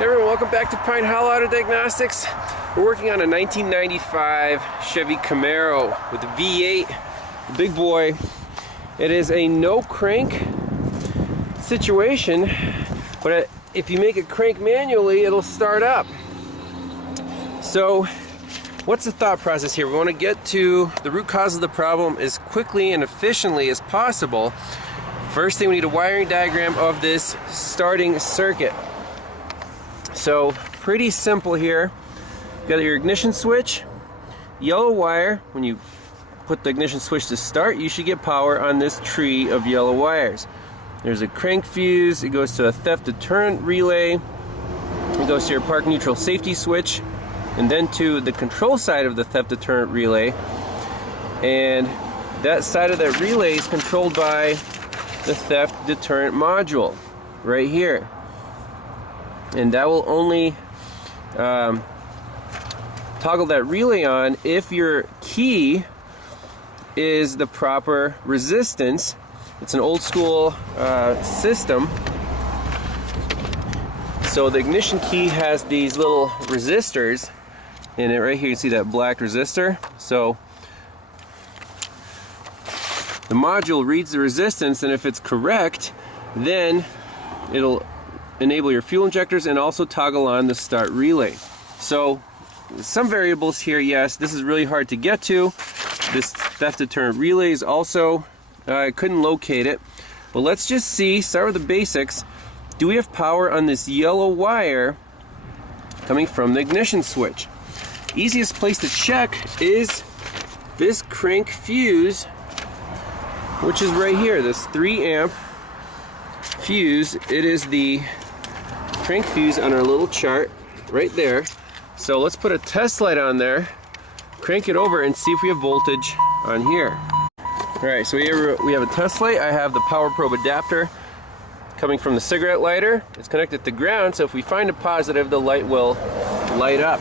Hey everyone, welcome back to Pine Hollow Auto Diagnostics. We're working on a 1995 Chevy Camaro with a V8, the big boy. It is a no crank situation, but if you make it crank manually, it'll start up. So what's the thought process here? We want to get to the root cause of the problem as quickly and efficiently as possible. First thing, we need a wiring diagram of this starting circuit. So pretty simple here. You got your ignition switch, yellow wire. When you put the ignition switch to start, you should get power on this tree of yellow wires. There's a crank fuse, it goes to a theft deterrent relay, it goes to your park neutral safety switch, and then to the control side of the theft deterrent relay. And that side of that relay is controlled by the theft deterrent module right here. And that will only toggle that relay on if your key is the proper resistance. It's an old school system. So the ignition key has these little resistors in it. Right here you see that black resistor. So the module reads the resistance, and if it's correct, then it'll enable your fuel injectors and also toggle on the start relay. So some variables here, yes, this is really hard to get to. This theft deterrent relay is also, I couldn't locate it. But let's just see, start with the basics. Do we have power on this yellow wire coming from the ignition switch? Easiest place to check is this crank fuse, which is right here, this 3 amp fuse. It is the crank fuse on our little chart right there. So let's put a test light on there, crank it over, and see if we have voltage on here. Alright, so we have a test light. I have the power probe adapter coming from the cigarette lighter. It's connected to ground, so if we find a positive, the light will light up.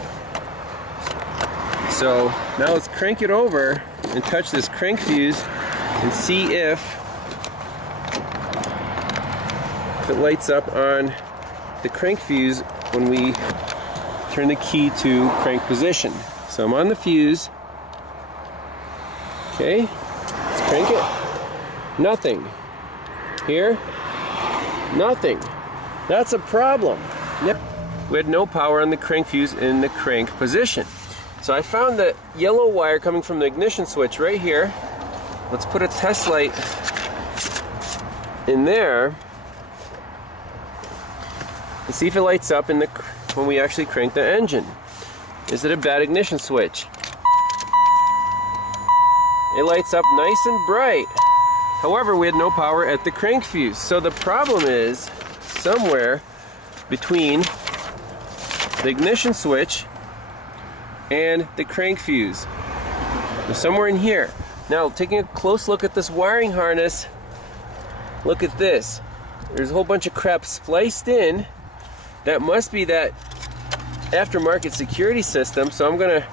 So now let's crank it over and touch this crank fuse and see if it lights up on the crank fuse when we turn the key to crank position. So I'm on the fuse. Okay, let's crank it. Nothing. Here, nothing. That's a problem. Yep. We had no power on the crank fuse in the crank position. So I found the yellow wire coming from the ignition switch right here. Let's put a test light in there and see if it lights up when we actually crank the engine. Is it a bad ignition switch? It lights up nice and bright. However, we had no power at the crank fuse. So the problem is somewhere between the ignition switch and the crank fuse. So somewhere in here. Now, taking a close look at this wiring harness, look at this. There's a whole bunch of crap spliced in. That must be that aftermarket security system. So I'm going to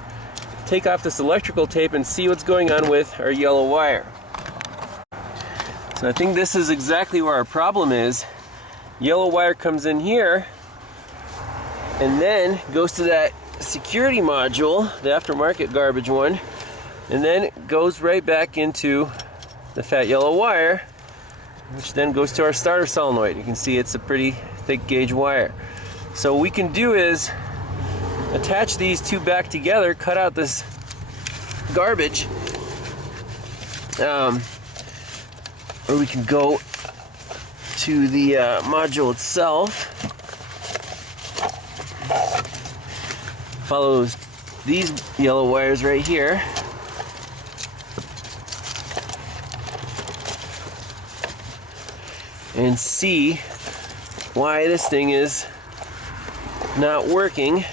take off this electrical tape and see what's going on with our yellow wire. So I think this is exactly where our problem is. Yellow wire comes in here and then goes to that security module, the aftermarket garbage one, and then it goes right back into the fat yellow wire, which then goes to our starter solenoid. You can see it's a pretty thick gauge wire. So what we can do is attach these two back together, cut out this garbage, or we can go to the module itself, follow these yellow wires right here, and see why this thing is not working.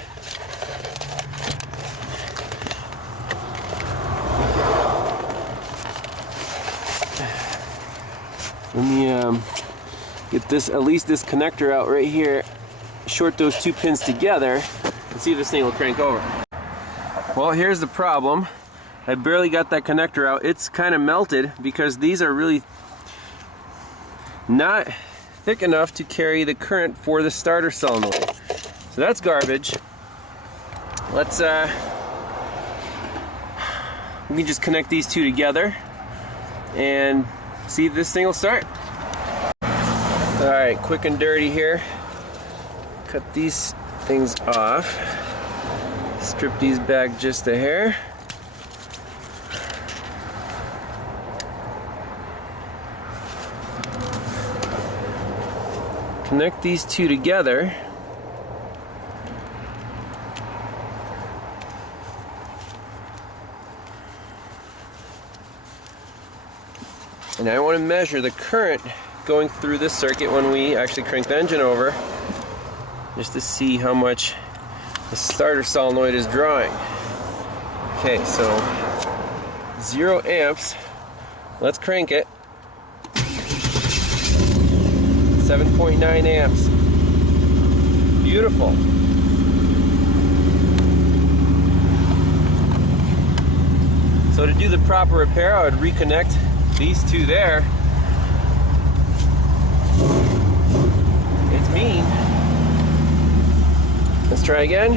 Let me get this, at least this connector out right here, short those two pins together, and see if this thing will crank over. Well, here's the problem. I barely got that connector out. It's kind of melted because these are really not thick enough to carry the current for the starter solenoid. So that's garbage. Let's we can just connect these two together and see if this thing will start. Alright, quick and dirty here. Cut these things off. Strip these back just a hair. Connect these two together. And I want to measure the current going through this circuit when we actually crank the engine over, just to see how much the starter solenoid is drawing. Okay, so 0 amps. Let's crank it. 7.9 amps. Beautiful. So to do the proper repair, I would reconnect these two there. It's mean. Let's try again.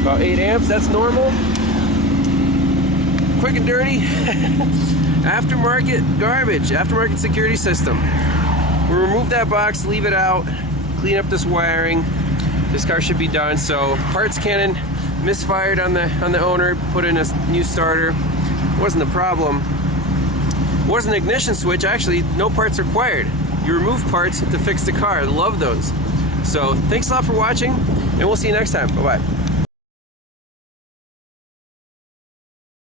About 8 amps, that's normal. Quick and dirty. Aftermarket garbage, aftermarket security system. We'll remove that box, leave it out, clean up this wiring. This car should be done. So parts cannon misfired on the owner, put in a new starter. Wasn't a problem. Wasn't an ignition switch, actually no parts required. You remove parts to fix the car. I love those. So thanks a lot for watching, and we'll see you next time. Bye-bye.